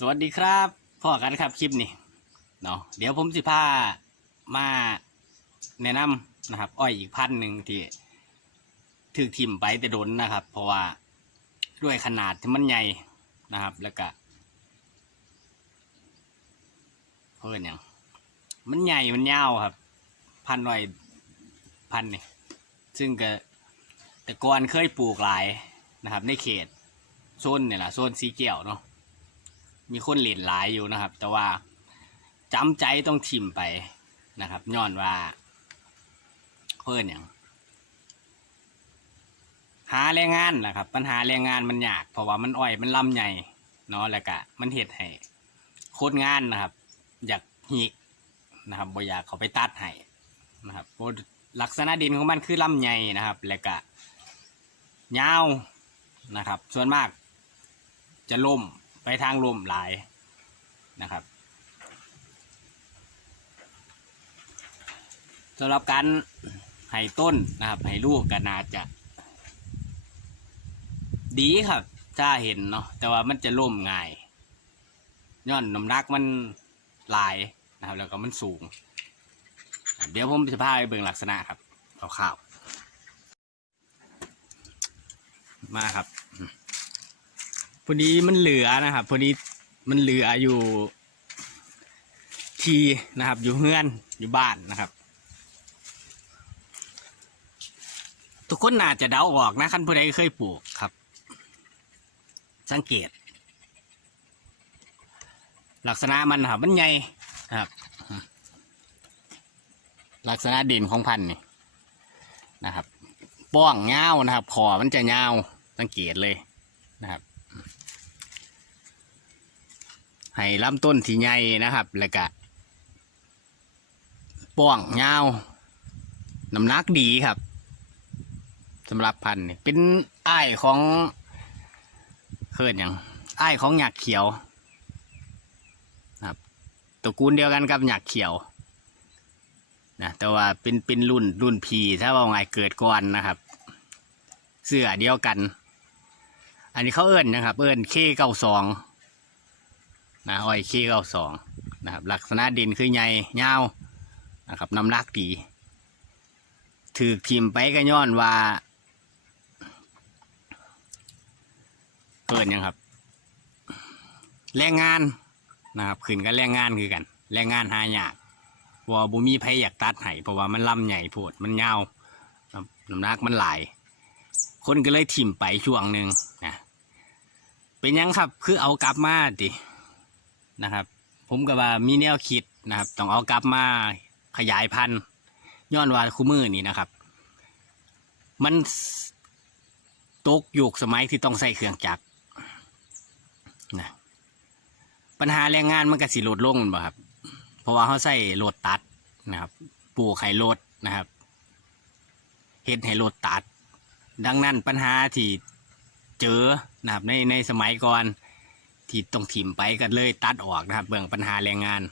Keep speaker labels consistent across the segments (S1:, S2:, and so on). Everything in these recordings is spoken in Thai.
S1: สวัสดีครับพ่อกันครับคลิปนี้เนาะเดี๋ยวผมสิพามาแนะนำนะครับ อ้อยอีกพันหนึ่งที่ถือทิมไปแต่โดนนะครับ เพราะว่าด้วยขนาดที่มันใหญ่นะครับ แล้วก็เพื่อนอย่างมันใหญ่มันยาวครับ พันอ้อยพันนี่ซึ่งก็แต่ก่อนเคยปลูกหลายนะครับ ในเขตโซนเนี่ยแหละโซนสีเกียวเนาะ มีคนเหรียญหลายอยู่นะครับ แต่ว่าจำใจต้องทิมไปนะครับย้อนว่าเพื่อนอย่างหาแรงงานนะครับ ปัญหาแรงงานมันยาก เพราะว่ามันอ้อยมันลำใหญ่เนาะแล้วก็มันเห็ดให้โคตรงานนะครับ อยากหินะครับบ่อยากเขาไปตัดให้นะครับเพรลักษณะดินของมันคือลำใหญ่นะครับ แล้วก็ยาวนะครับ ส่วนมากจะล่ม ไปทางลมหลายนะครับสำหรับการให้ต้นนะครับให้ลูกก็น่าจะ ดีครับ ถ้าเห็นเนาะแต่ว่ามันจะล่มง่ายย้อนน้ำหนักมันหลายนะครับ แล้วก็มันสูง เดี๋ยวผมจะพาไปเบิ่งลักษณะครับคร่าวๆมาครับ พอดีมันเหลือนะครับพอดีมันเหลืออยู่ทีนะครับ อยู่เฮือนอยู่บ้านนะครับ ทุกคนน่าจะเดาออกนะคันผู้ใดเคยปลูกครับ สังเกต ลักษณะมันนะครับมันใหญ่นะครับ ลักษณะด่นของพันธุ์นี่นะครับ ป้องเงานะครับคอมันจะเงาสังเกตเลยนะครับ ให้ลำต้นที่ใหญ่นะครับ แล้วก็ป้องยาวน้ำหนักดีครับสำหรับพันธุ์นี่เป็นอ้ายของเคลื่อนอย่างอ้ายของหยักเขียวนะครับตระกูลเดียวกันกับหยักเขียวนะแต่ว่าเป็นเป็นรุ่นรุ่นพีถ้าว่าไงเกิดก่อนนะครับ เสื้อเดียวกัน อันนี้เขาเอิ้นนะครับ เอิ้นเคเก้าสอง นะอ้อยขี้เก้าสองนะครับลักษณะดินคือใหญ่ยาวนะครับน้ำหนักดีถือทิมไปก็ย้อนว่าเกินยังครับ แรงงานนะครับขึ้นกับแรงงานคือกัน แรงงานหายากเพราะว่าบุมีไผอยากตัดให้เพราะว่ามันลำใหญ่โพดมันยาวครับน้ำหนักมันหลาย คนก็เลยทิมไปช่วงหนึ่งนะเป็นยังครับคือเอากลับมาติ นะครับ ผมก็ว่ามีแนวคิดนะครับ ต้องเอากลับมาขยายพันธุ์ย้อนว่าคู่มือนี่นะครับ มันตกยุคสมัยที่ต้องใส่เครื่องจักรนะปัญหาแรงงานมันก็สิลดลงบ่ครับ เพราะว่าเขาใส่โหลดตัดนะครับ ปลูกไข่โหลดนะครับเฮ็ดให้โหลดตัด ดังนั้นปัญหาที่เจอนะครับในในสมัยก่อน ที่ต้องถิ่มไปก็เลยตัดออกนะครับ เบื้องปัญหาแรงงาน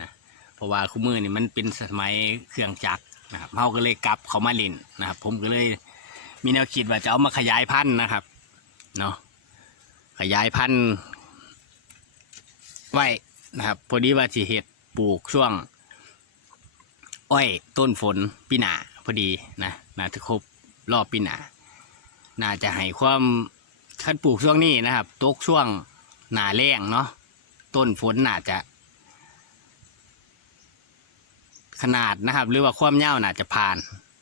S1: นะเพราะว่าคู่มือนี่มันเป็นสมัยเครื่องจักรนะครับเขาก็เลยกลับเขามาเล่นนะครับ ผมก็เลยมีแนวคิดว่าจะเอามาขยายพันธุ์นะครับเนาะขยายพันธุ์ไว้นะครับพอดีว่าสิเห็ดปลูกช่วง อ้อยต้นฝนปีหนาพอดีนะนาจะครบรอบปีหนาน่าจะให้ความขั้นปลูกช่วงนี้นะครับ ตกช่วง หนาแรงเนาะต้นฝนน่าจะ ขนาดนะครับ หรือว่าความยาน่าจะผ่าน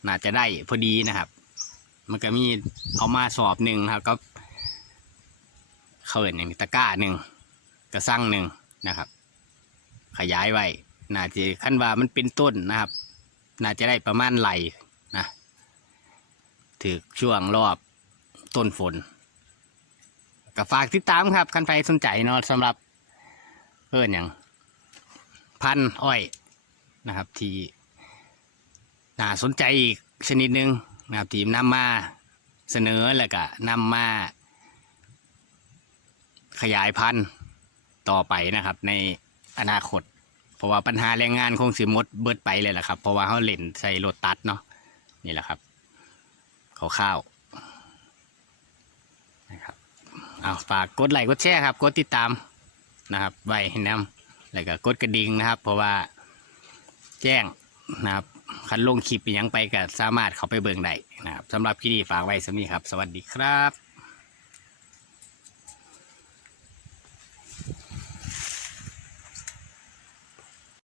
S1: น่าจะได้พอดีนะครับ มันก็มีเอามาสอบหนึ่งครับ ก็เขินอย่างตะกร้าหนึ่งกระสั่งหนึ่งนะครับ ขยายไว้น่าจะขั้นว่ามันเป็นต้นนะครับ น่าจะได้ประมาณไหลนะถือช่วงรอบต้นฝน ก็ฝากติดตามครับคันใครสนใจเนาะสำหรับเพื่อนอย่างพันอ้อยนะครับ ที่น่าสนใจอีกชนิดหนึ่งนะครับทีมนำมาเสนอแล้วก็นำมาขยายพันธุ์ต่อไปนะครับ ในอนาคต เพราะว่าปัญหาแรงงานคงสิหมดเบิดไปเลยแหละครับ เพราะว่าเขาเล่นใส่รถตัดเนาะนี่แหละครับข้าวๆนะครับ เอาฝากกดไลค์กดแชร์ครับกดติดตามนะครับไว้ให้นํแล้วก็กดกระดิ่งนะครับ เพราะว่าแจ้งนะครับคันลงคลิปยังไปก็สามารถเข้าไปเบิ่งได้นะครับสำหรับคลิปนี้ฝากไว้สำนี้ครับ สวัสดีครับ